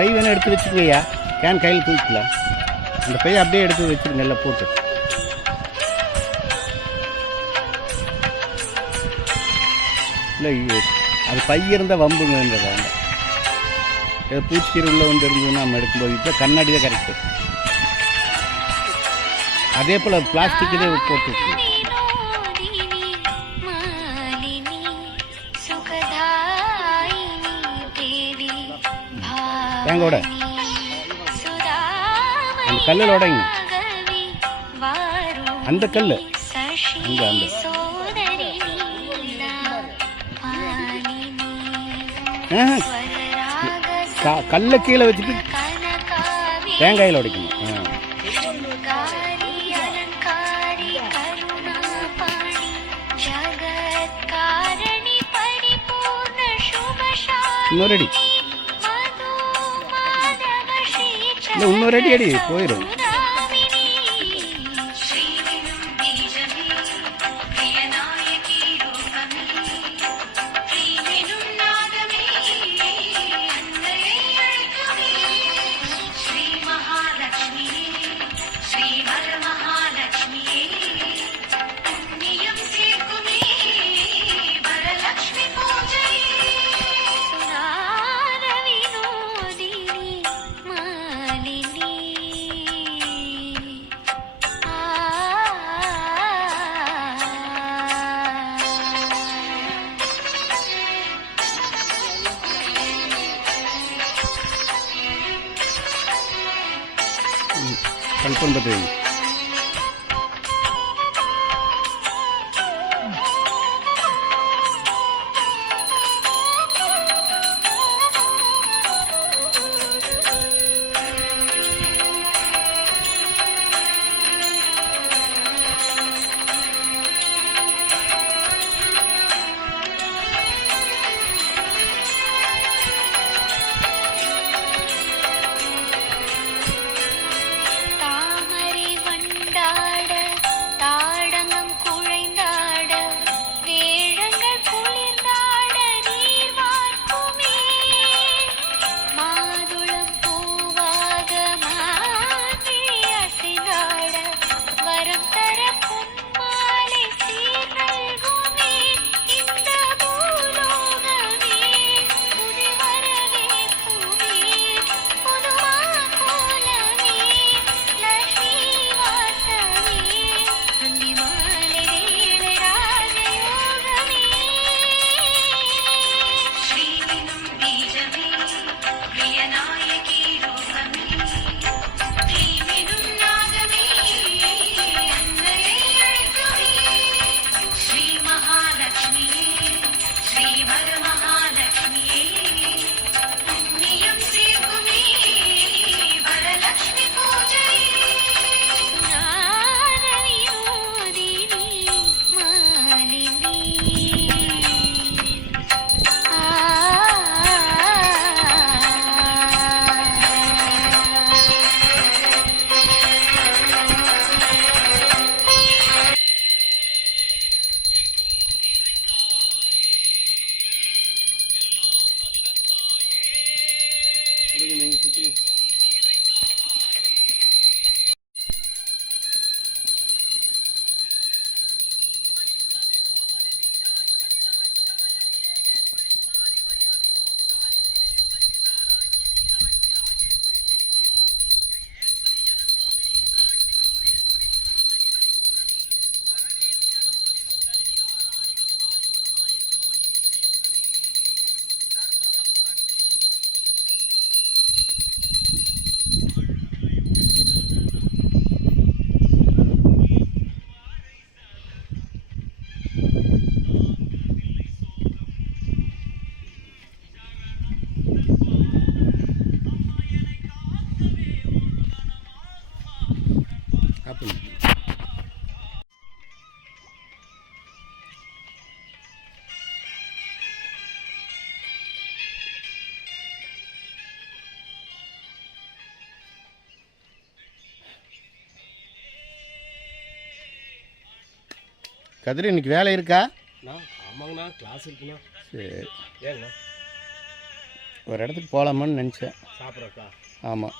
By வேணால் எடுத்து வச்சுக்கோயா, can கையில் தூக்கிக்கலாம். அந்த பையை அப்படியே எடுத்து வச்சுருங்க எல்லாம் போட்டு. இல்லை அது பை இருந்தால் வம்புங்கன்றதா, ஏதோ பூச்சிக்கீரை உள்ளே வந்து இருந்ததுன்னா நம்ம எடுக்கும்போது. இப்போ கண்ணாடி தான் கரெக்டு. அதே போல் பிளாஸ்டிக் இதே போட்டு தேங்கோட அந்த கல்லில் உடைங்க. அந்த கல் அங்கே அந்த கல்லை கீழே வச்சுட்டு தேங்காயில் உடைக்கணும். இன்னொரு அடி இல்லை, இன்னொரு அடி அடி போயிடும். கல்பன் பற்றி கதிரி இன்னைக்கு வேலை இருக்கா? ஆமாங்கண்ணா, கிளாஸ் இருக்குண்ணா. சரி, ஏங்கண்ணா ஒரு இடத்துக்கு போகலாமான்னு நினச்சேன். சாப்பிட்றக்கா? ஆமாம்.